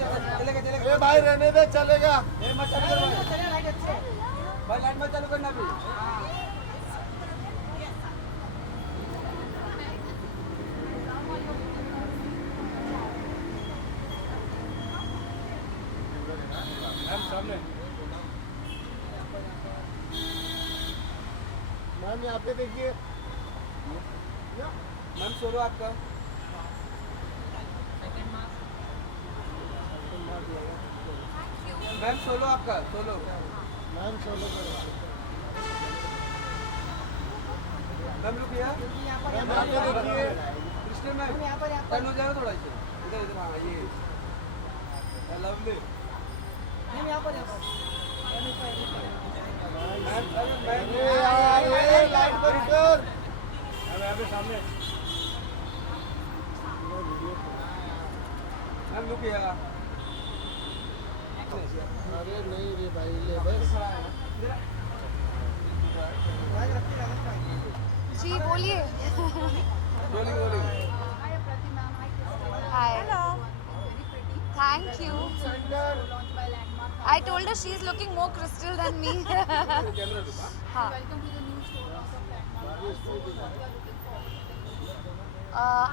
चलेगा चलेगा। ए भाई रहने दे, चलेगा। ए मत चालू कर भाई। चलेगा लाइट अच्छे। भाई लाइट मत चालू करना अभी। मैम सामने। मैम यहाँ पे देखिए। मैम सोलो आपका। मैम सोलो आपका सोलो। मैम सोलो करो। मैम रुक यहाँ मैम यहाँ पे देखिए। कृष्ण मैम टर्न हो जाएगा थोड़ा इसे। इधर इधर हाँ ये लवली। मैम यहाँ पर मैम मैम ए यार, ए लाइट बंद कर। मैम यहाँ पे सामने। मैम रुक यहाँ। अरे नहीं रे भाई, ले बस। जी बोलिए। Rolling rolling. Hi. Hello. Thank you. I told her she's looking more crystal than me. हाँ.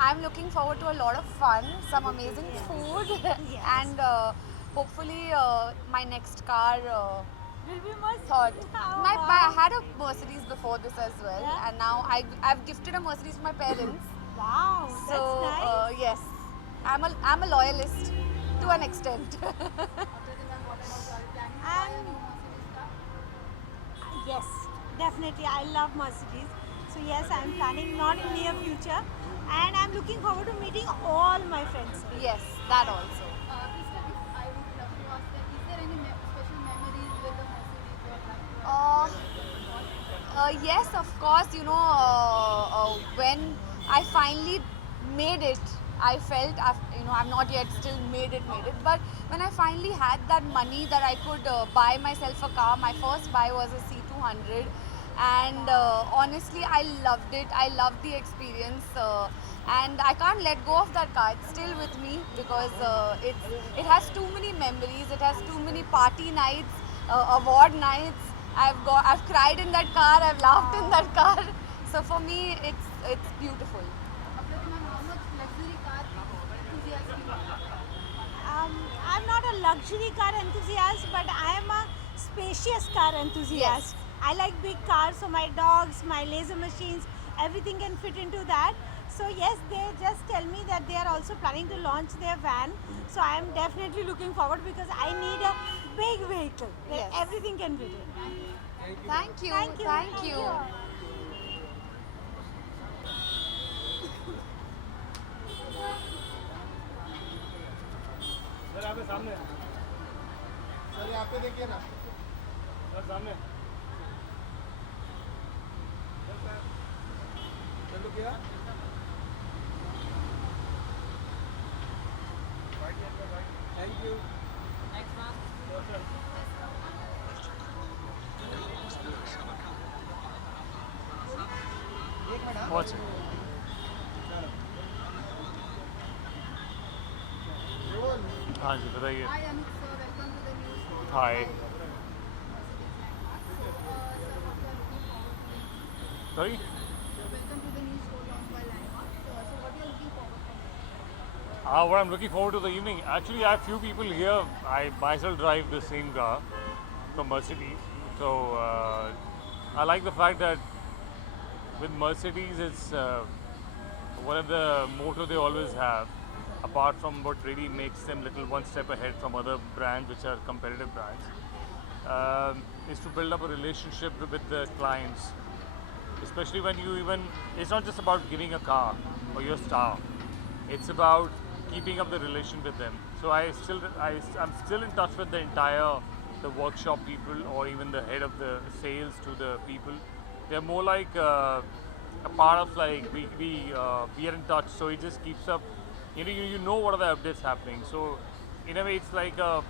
I'm looking forward to a lot of fun, some amazing food, and hopefully my next car will be Mercedes. I had a Mercedes before this as well, and now I've gifted a Mercedes to my parents. Wow, So that's nice. yes, I'm a loyalist to an extent. And yes, definitely, I love Mercedes. So yes, I'm planning not in near future, and I'm looking forward to meeting all my friends. Yes, that also. Yes, of course. You know, when I finally made it, I felt, I've not yet still made it. But when I finally had that money that I could buy myself a car, my first buy was a C200. And honestly, I loved it. I loved the experience. And I can't let go of that car. It's still with me because it has too many memories. It has too many party nights, award nights. I've cried in that car. I've laughed in that car. So for me, it's beautiful. I'm not a luxury car enthusiast, but I am a spacious car enthusiast. Yes. I like big cars, so my dogs, my laser machines, everything can fit into that. So yes, they just tell me that they are also planning to launch their van. So I am definitely looking forward because I need a big vehicle where Yes. everything can fit in. Thank you. Thank you. Thank you. Sir यहाँ पे सामने। Sir यहाँ पे देखिए ना। Sir सामने। चलो क्या? Thank you. Next one. एक मिनट। What's हाँ जी बताइए। Hi Anup sir, welcome to the news. Hi. Sorry? Welcome to the new show launched by Landmark. So what are you looking forward to? What I'm looking forward to the evening. Actually, I have few people here. I myself drive the same car from Mercedes. So I like the fact that with Mercedes, it's one of the motto they always have, apart from what really makes them little one step ahead from other brands which are competitive brands, is to build up a relationship with the clients. Especially when it's not just about giving a car or your staff, it's about keeping up the relation with them. So I'm still in touch with the workshop people or even the head of the sales to the people. They're more like a part of like we are in touch. So it just keeps up. You know what are the updates happening. So in a way, it's like a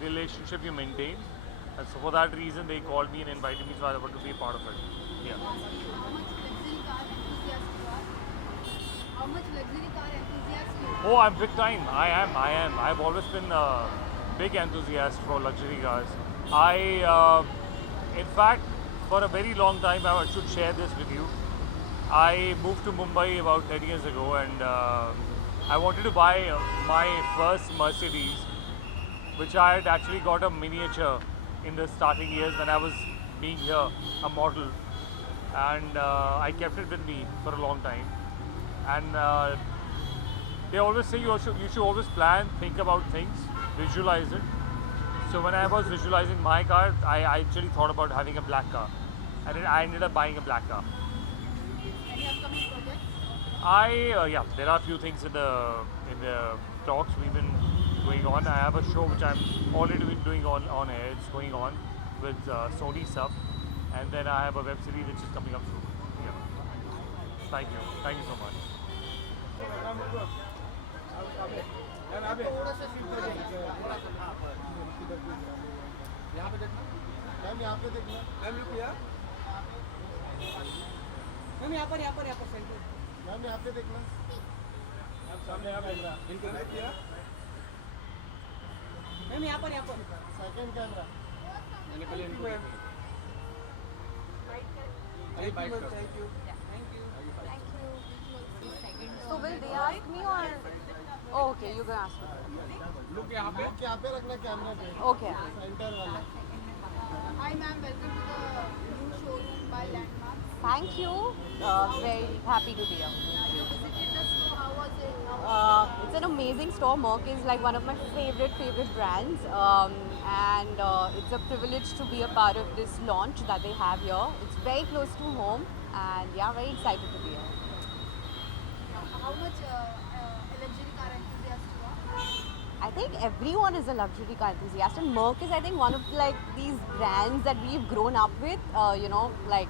relationship you maintain. And so for that reason, they called me and invited me, so I wanted to be a part of it. Yeah. How much luxury car enthusiast you are? how much luxury car enthusiast you are? Oh, I'm big time. I am. I've always been a big enthusiast for luxury cars. In fact, for a very long time, I should share this with you. I moved to Mumbai about 10 years ago, and I wanted to buy my first Mercedes, which I had actually got a miniature in the starting years when I was being here, a model, and I kept it with me for a long time. And they always say you should always plan, think about things, visualize it. So when I was visualizing my car, I actually thought about having a black car, and then I ended up buying a black car. Any upcoming projects? Yeah, there are a few things in the talks we've been going on. I have a show which I'm already doing on air. It's going on with Sony Sub, and then I have a web series which is coming up soon. Yeah. Thank you so much. यहाँ पे देखना ma'am यहाँ पे देखना ma'am look here ma'am यहाँ पर centre ma'am यहाँ पे देखना सामने यहाँ पे इनको राइट किया मैम यहाँ पर सेकंड कैमरा मैंने पहले इनको thank you So will they ask me or? Oh, okay, you're gonna ask me. Look यहाँ पे यहाँ पे रखना कैमरा पे Okay. सेंटर वाला Hi ma'am, welcome to the new showroom by Landmark. Thank you. Very happy to be here. You visited the store, how was it? It's an amazing store. Merck is like one of my favorite brands, and it's a privilege to be a part of this launch that they have here. It's very close to home, and yeah, very excited to be here. How much luxury car enthusiast you are? I think everyone is a luxury car enthusiast, and Merck is, I think, one of like these brands that we've grown up with. Like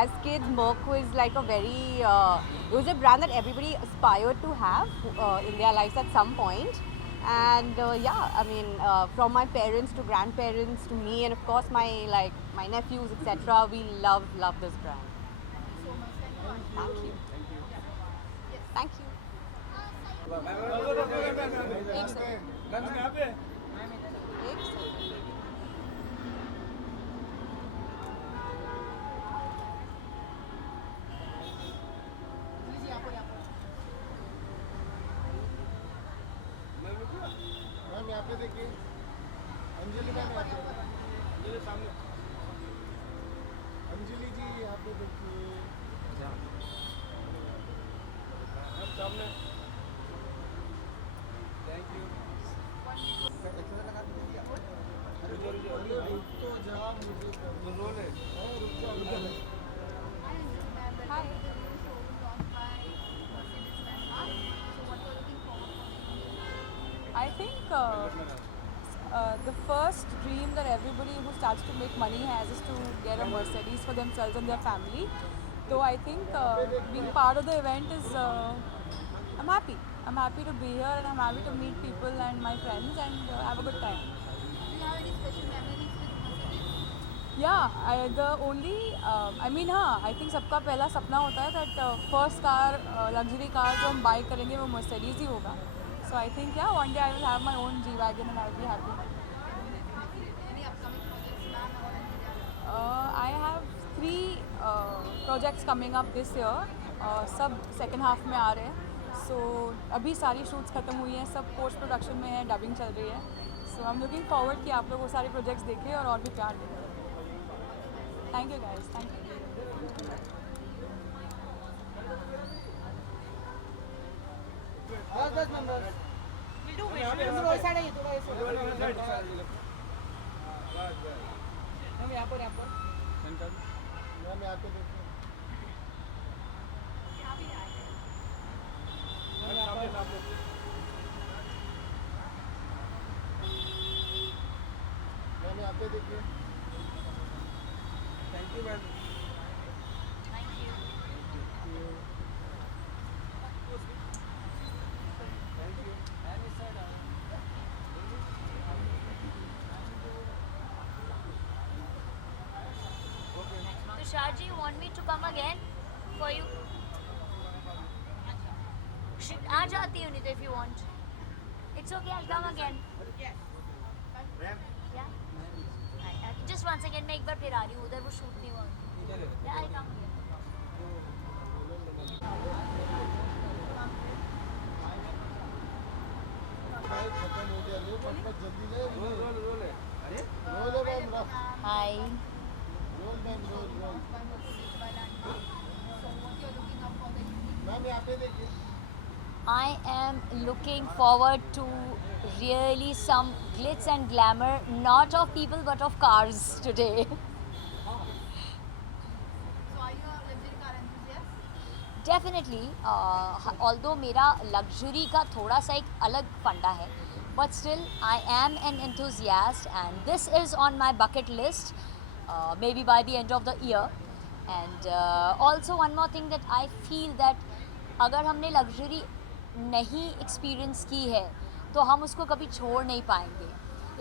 as kids, Merck was like a very it was a brand that everybody aspired to have in their lives at some point. And yeah, I mean, from my parents to grandparents to me, and of course my nephews, etc. We love this brand. So much. Thank you. Thank you. Ma'am एक second. यहाँ पे एक second. Please यहाँ पर ma'am look here ma'am यहाँ पे देखिए Anjali ma'am यहाँ पे ये सामने अंजलि जी यहाँ पे देखिए मैम सामने थैंक यू अरे रुक तो जा मुझे तो रोल है रुक जा Hi Anjali ma'am, welcome to the new showroom launched by Mercedes Landmark. So what you're looking forward for? I think the first dream that everybody who starts to make money has is to get a Mercedes for themselves and their family. So I think being part of the event is, I'm happy. I'm happy to be here and I'm happy to meet people and my friends and have a good time. Do you have any special memories with Mercedes? Yeah, I think सबका पहला सपना होता है that first car, luxury car जो हम buy करेंगे वो Mercedes ही होगा. So I think yeah, one day I will have my own G-Wagon and I will be happy. Any upcoming projects ma'am or anything? I have 3 projects coming up this year. सब second half में आ रहे हैं. So अभी सारी shoots खत्म हुई हैं, सब post production में है, dubbing चल रही है. So I'm looking forward कि आप लोग वो सारे projects देखें और भी प्यार दें. Thank you guys. Thank you. दस नंबर थोड़ा इस साइड आइए थोड़ा इस साइड हम यहाँ पर सेंटर मैम यहाँ पे देखिए मैम यहाँ पे देखिए thank you ma'am Tushar ji, you want me to come again for you? should आ जाती हूँ नहीं तो if you want. It's okay, I'll come again. Yeah. Just one second, मैं एक बार फिर आ रही हूँ उधर वो shoot नहीं हुआ. Yeah, I'll come again. खत्म हो गया ले फटफट जल्दी ले रोल रोल रोल है अरे रोल है ma'am Hi. Roll ma'am roll roll ma'am यहाँ पे देखिए I am looking forward to really some glitz and glamour, not of people but of cars today. So are you a luxury car enthusiast? Definitely, although मेरा luxury का थोड़ा सा एक अलग फंडा है, but still I am an enthusiast and this is on my bucket list, maybe by the end of the year. And also one more thing that I feel that अगर हमने luxury नहीं experience की है, तो हम उसको कभी छोड़ नहीं पाएंगे.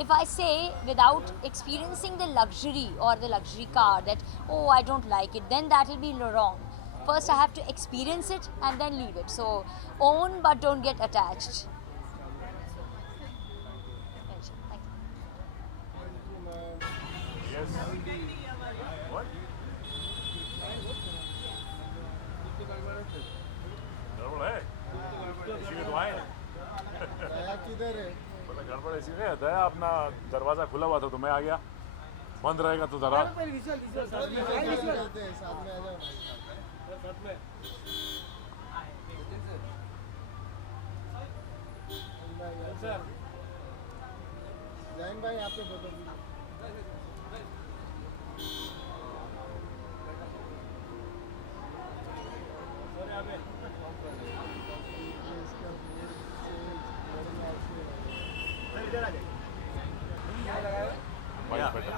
If I say without experiencing the luxury or the luxury car that oh I don't like it, then that will be wrong. First I have to experience it and then leave it. So own but don't get attached. Thank you. Yes. What? गड़बड़ है इसी में तो आए हैं। दया किधर है बोला गड़बड़ इसी में है, दया अपना दरवाज़ा खुला हुआ था तो मैं आ गया, बंद रहेगा तो जरा पहले विजुअल विजुअल साथ करते हैं साथ में आ जाओ साथ में सर जैन भाई यहाँ पे photo much better.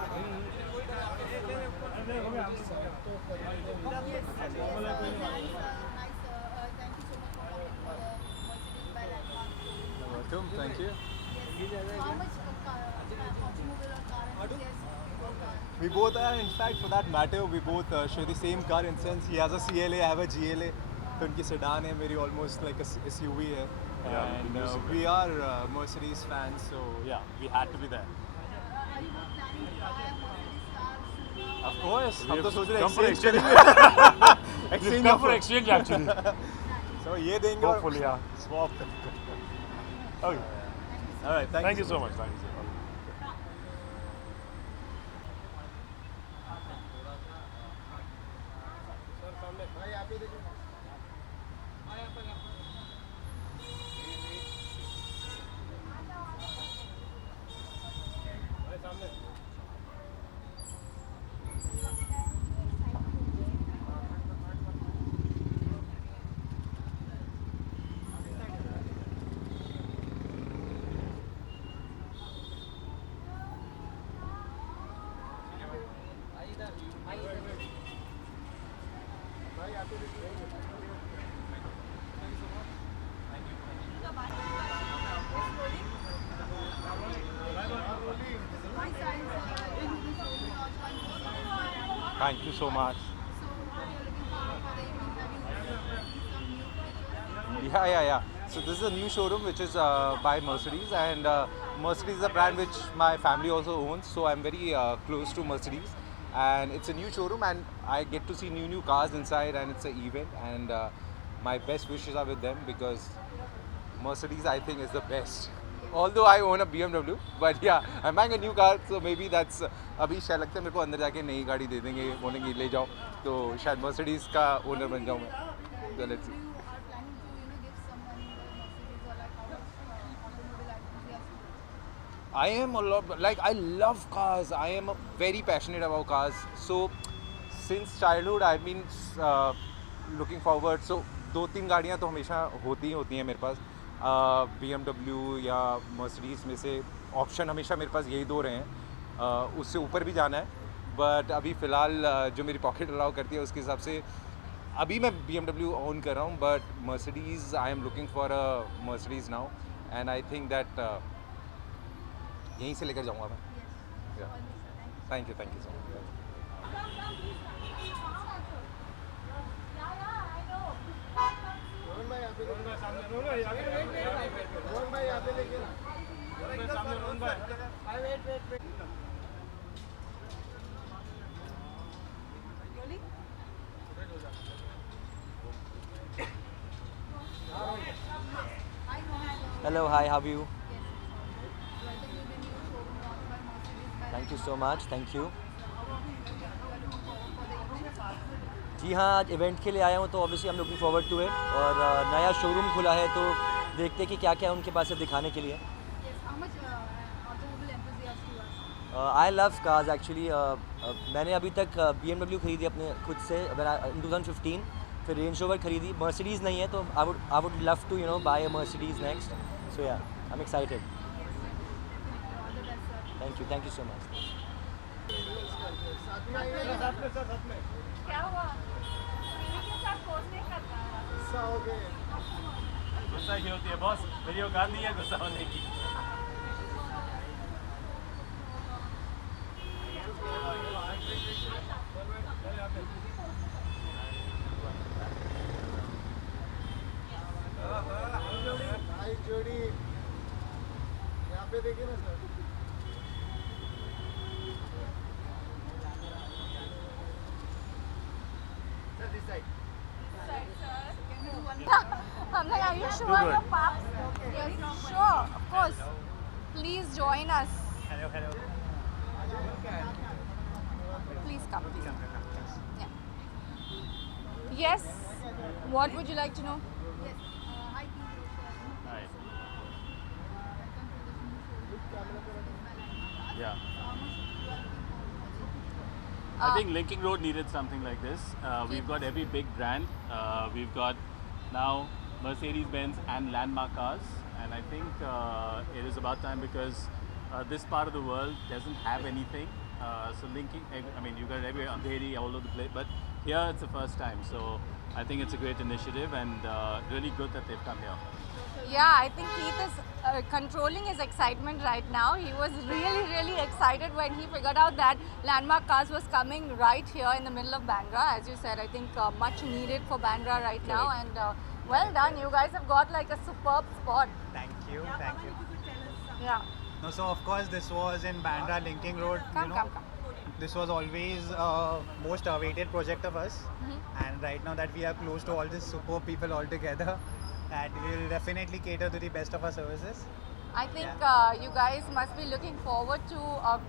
Welcome, thank you. How much automobile or car enthusiast you both are? We both are, in fact, for that matter, we both share the same car in sense. He has a CLA, I have a GLA. तो उनकी sedan है, मेरी almost like a SUV है. Yeah, And the music. we are Mercedes fans, so yeah, we had to be there. Are you both planning to buy a Mercedes car soon? Of course, We हम have तो सोच रहे come for हैं exchange We've exchange come for offer. exchange actually. So ये देंगे और Hopefully, yeah. swap. Okay. All right, Thank you so much. Thank you so much. भाई यहाँ पे देखिए Thank you so much. Yeah. So this is a new showroom which is by Mercedes, and Mercedes is a brand which my family also owns. So I'm very close to Mercedes, and it's a new showroom, and I get to see new cars inside, and it's an event, and my best wishes are with them because Mercedes I think is the best. Although I own a BMW, but yeah, I'm buying a new car, so maybe that's अभी शायद लगता है मेरे को अंदर जाके नई गाड़ी दे देंगे, बोलेंगे ले जाओ, तो शायद Mercedes का ओनर बन जाऊँ मैं. So let's see. You are planning to, give someone the Mercedes or like how much automobile enthusiast? I am a lot, like I love cars. I am very passionate about cars. So since childhood I've been looking forward. So 2-3 गाड़ियाँ तो हमेशा होती हैं मेरे पास. BMW या Mercedes में से option हमेशा मेरे पास यही 2 रहे हैं. उससे ऊपर भी जाना है, बट अभी फ़िलहाल जो मेरी पॉकेट अलाउ करती है उसके हिसाब से अभी मैं BMW ओन कर रहा हूँ, but Mercedes I am looking for a Mercedes now, and I think that यहीं से लेकर जाऊँगा मैं. Thank you so much. Rohan भाई यहाँ रोहन भाई यहाँ पे देखिए ना. Hello, hi, how are you? Welcome to the new showroom launched by Mercedes-Benz. Thank you so much, thank you. How are you looking forward for the event? जी हाँ, आज event के लिए आया हूँ तो ऑब्वियसली हम लुकिंग फॉरवर्ड टू इट और नया शोरूम खुला है तो देखते हैं कि क्या क्या उनके पास है दिखाने के लिए. Yes, how much automobile enthusiast you are? I love cars actually. मैंने अभी तक BMW खरीदी अपने खुद से इन 2015. फिर रेंज रोवर खरीदी. मर्सिडीज़ नहीं है तो I would love to buy a Mercedes next. So yeah I am excited. All the best, sir. Thank you so much. साथ में आइए ना, साथ में, साथ में. क्या हुआ? टीवी के साथ पोज नहीं करना है. गुस्सा हो गए. गुस्सा ही होती है बॉस, मेरी औकात नहीं है गुस्सा होने की. हाय जोड़ी. यहाँ पे देखिए ना sir. Sir, this side. I'm like, are you sure your pops? Yes, sure, of course. Please join us. Hello, hello. Please come. Yeah. Yes. What would you like to know? Yes, hi, King. Hi. Welcome to this new showroom. Yeah. How much you are looking forward? I think Linking Road needed something like this. We've got every big brand. We've got now Mercedes-Benz and Landmark cars, and I think it is about time because this part of the world doesn't have anything. So linking, I mean, you got every Andheri all over the place, but here it's the first time. So I think it's a great initiative and really good that they've come here. Yeah, I think Keith is controlling his excitement right now. He was really, really excited when he figured out that Landmark Cars was coming right here in the middle of Bandra. As you said, I think much needed for Bandra right now. And well done, you guys have got like a superb spot. Thank you, thank you. Yeah, No, so of course this was in Bandra Linking Road. come. This was always most awaited project of us, and right now that we are close to all these super people all together, and we will definitely cater to the best of our services. I think you guys must be looking forward to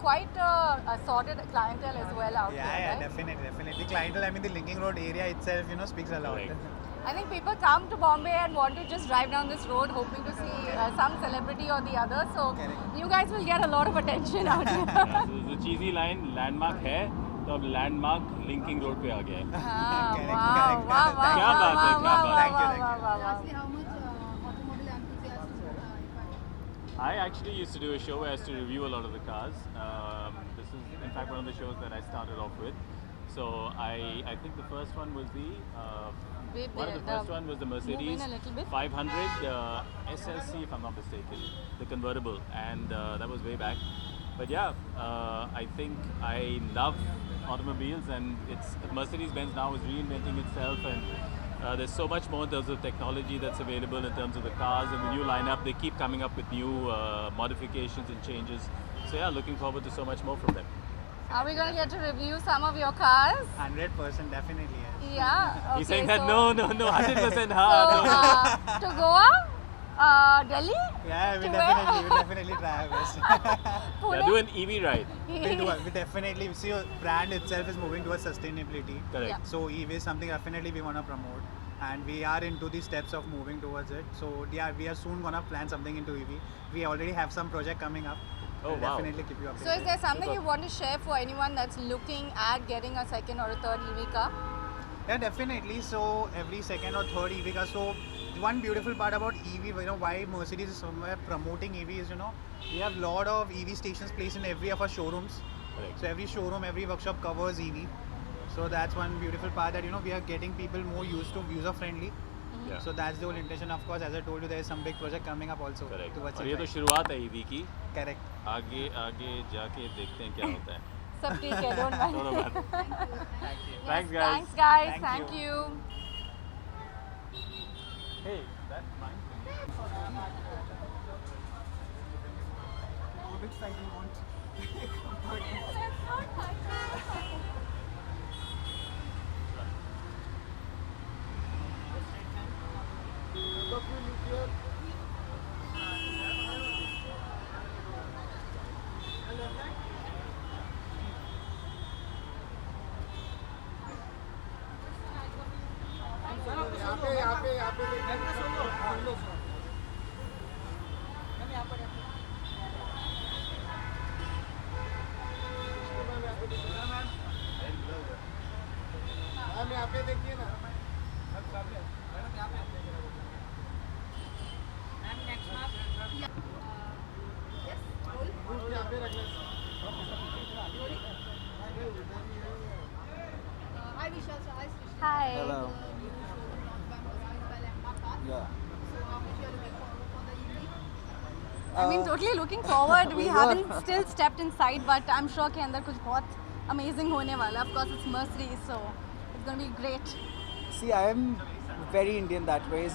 quite a sorted clientele as well out Yeah, there, yeah, right? definitely. Clientele, I mean the Linking Road area itself, speaks a lot. Correct. I think people come to Bombay and want to just drive down this road hoping to see some celebrity or the other. So Correct. you guys will get a lot of attention out here. Yeah, so the cheesy line landmark है तो अब landmark linking road पे आ गया है. Ah, Correct, wow, correct. wow, wow, क्या wow, बात है, wow, क्या wow, बात है. wow, Thank you, wow, wow, wow. Lastly, how much automobile enthusiast you are, if I I actually used to do a show where I used to review a lot of the cars. This is in fact one of the shows that I started off with. So I think the first one was one of the first one was the Mercedes Move in a little bit. 500 SLC, if I'm not mistaken, the convertible, and that was way back. But yeah, I think I love automobiles, and it's Mercedes-Benz now is reinventing itself, and there's so much more in terms of technology that's available in terms of the cars and the new lineup. They keep coming up with new modifications and changes. So yeah, looking forward to so much more from them. Are we going to get to review some of your cars? 100% definitely, yes. Yeah. Okay, He's saying that so, no, 100% So, hard. to Goa, Delhi, Yeah, we To definitely try our best. Pune. Do an EV ride. We'll do it. We definitely see your brand itself is moving towards sustainability. Correct. Yeah. So EV is something definitely we want to promote, and we are into the steps of moving towards it. So yeah, we are soon gonna plan something into EV. We already have some project coming up. Oh, We'll wow. definitely keep you updated. So is there something Super. you want to share for anyone that's looking at getting a second or a third EV car? Yeah, definitely. So every second or third EV car. So one beautiful part about EV, why Mercedes is somewhere promoting EV is, we have lot of EV stations placed in every of our showrooms. Correct. So every showroom, every workshop covers EV. So that's one beautiful part that we are getting people more used to, user friendly. Yeah. So that's the whole intention. Of course, as I told you, there is some big project coming up also. Correct. Towards और it, ये तो right? शुरुआत है EV की. Correct. आगे आगे जाके देखते हैं क्या होता है. सब ठीक है, don't worry. Doesn't matter. Thank you. Yes, Thanks, guys. Thanks guys, Thank thank you. Hey. which side you want. यहाँ पे मैम यहाँ पे देखिए ना यहाँ पे रख लें Hi Vishal, so hi Srishti. Hi. Hello. Launched by Mercedes by Lamma Car. Yeah. So how much you are looking forward for the evening? I mean, totally looking forward. We haven't still stepped inside, but I'm sure कि अंदर कुछ बहुत amazing होने वाला है. Of course, it's Mercedes, so it's going to be great. See, I am very Indian that way.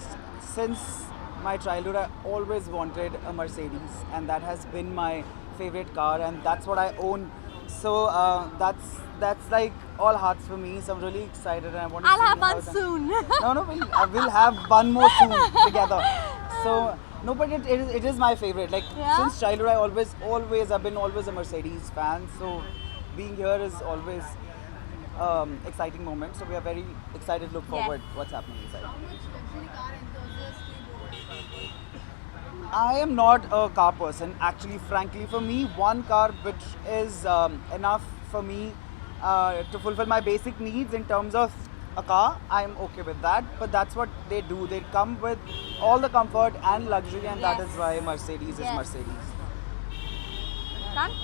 Since my childhood, I always wanted a Mercedes, and that has been my favorite car, and that's what I own. So that's like all hearts for me. So I'm really excited, and I want to. I'll see have how one the- soon. No, we'll have one more soon together. So no, but it is my favorite. Like Yeah? since childhood, I've been always a Mercedes fan. So being here is always exciting moment. So we are very excited. Look forward what's happening inside. How much luxury car enthusiast do you want? I am not a car person. Actually, frankly, for me, one car which is enough for me to fulfill my basic needs in terms of a car, I'm okay with that. But that's what they do. They come with all the comfort and luxury, and that is Yes. why Mercedes is Yes. Mercedes. Done?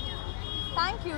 Thank you.